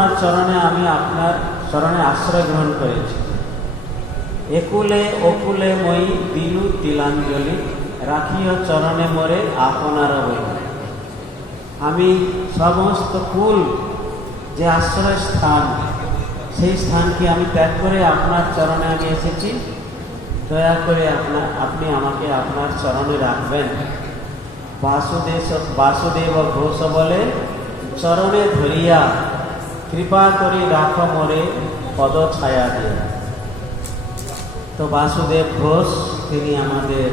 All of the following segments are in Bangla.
আপনার চরণে আমি আপনার চরণে আশ্রয় গ্রহণ করেছি। একুলে অকুলে মই দিলু তিলাঞ্জলি, রাখিও চরণে মোরে আপনার আমি সমস্ত কুল যে আশ্রয় স্থান, সেই স্থানকে আমি ত্যাগ করে আপনার চরণে আমি এসেছি। দয়া করে আপনার আপনি আমাকে আপনার চরণে রাখবেন। বাসুদেব বাসুদেব ঘোষ বলে, চরণে ধরিয়া কৃপা করে রাখ মোরে পদ ছায়া দিয়ে। তো বাসুদেব ঘোষ, তিনি আমাদের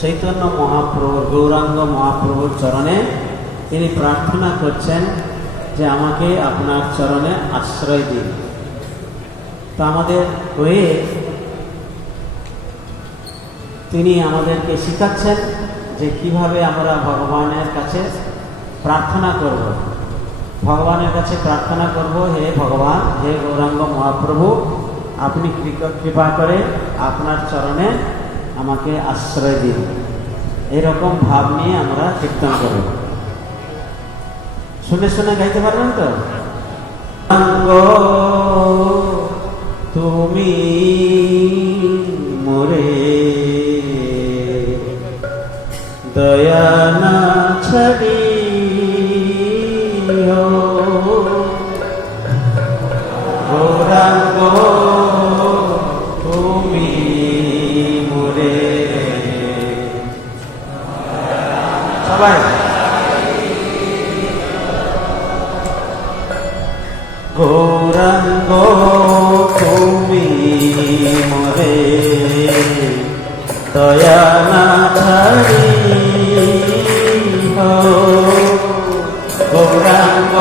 চৈতন্য মহাপ্রভুর, গৌরাঙ্গ মহাপ্রভুর চরণে তিনি প্রার্থনা করছেন যে আমাকে আপনার চরণে আশ্রয় দিন। তো আমাদের হয়ে তিনি আমাদেরকে শিখাচ্ছেন যে কীভাবে আমরা ভগবানের কাছে প্রার্থনা করব। ভগবানের কাছে প্রার্থনা করব, হে ভগবান, হে গৌরাঙ্গ মহাপ্রভু, আপনি কৃপা- করে আপনার চরণে আমাকে আশ্রয় দিন। এরকম ভাব নিয়ে আমরা কীর্তন করব। শুনে শুনে গাইতে পারবেন তো? তুমি মোরে দয়া গৌরাঙ্গ তুমি মোরে। দয়া না ছাড়ি গৌরাঙ্গ।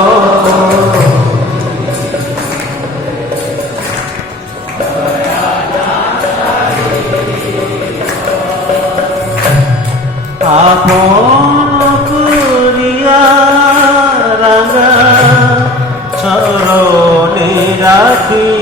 আপন চরণে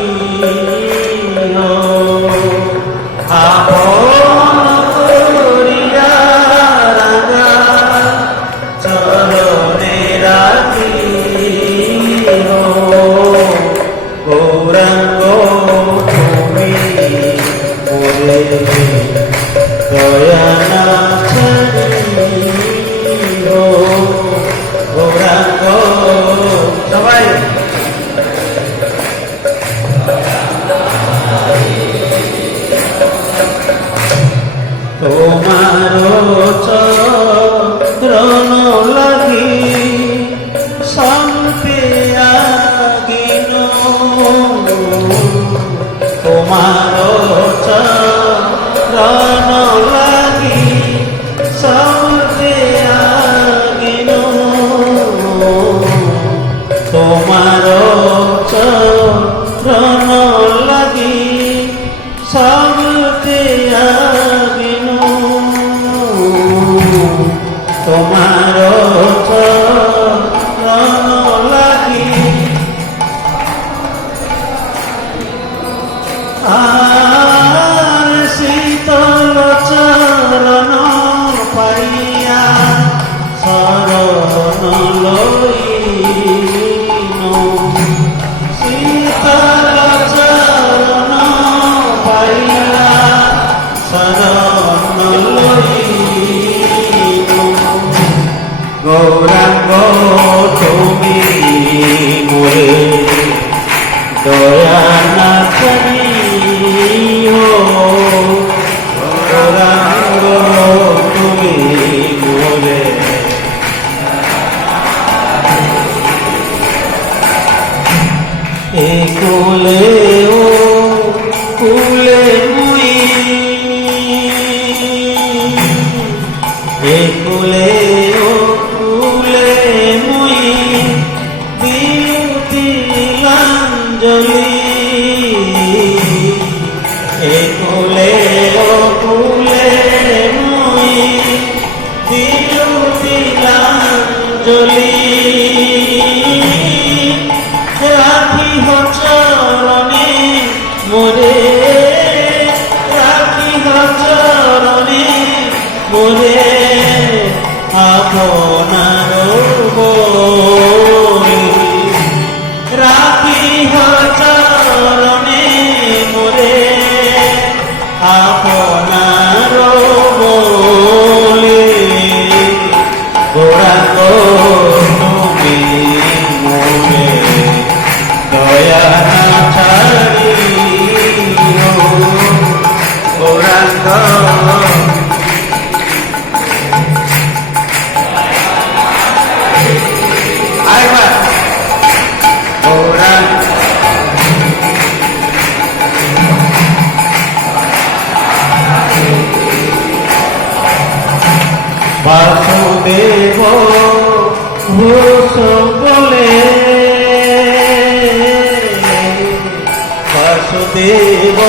বাসুদেব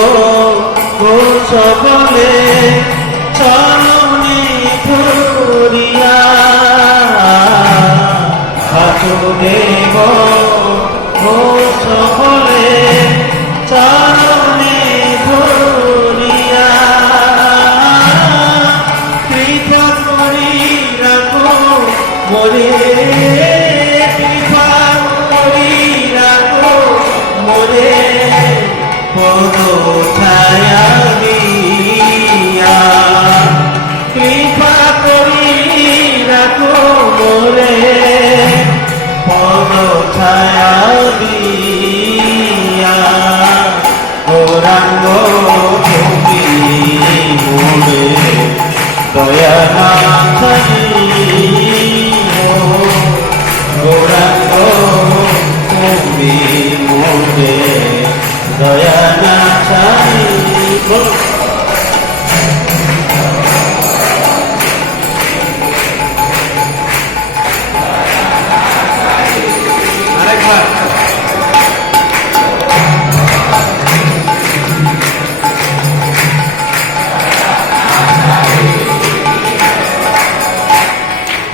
সকলে চরণে ধরিয়া। বাসুদেব বলে চরণে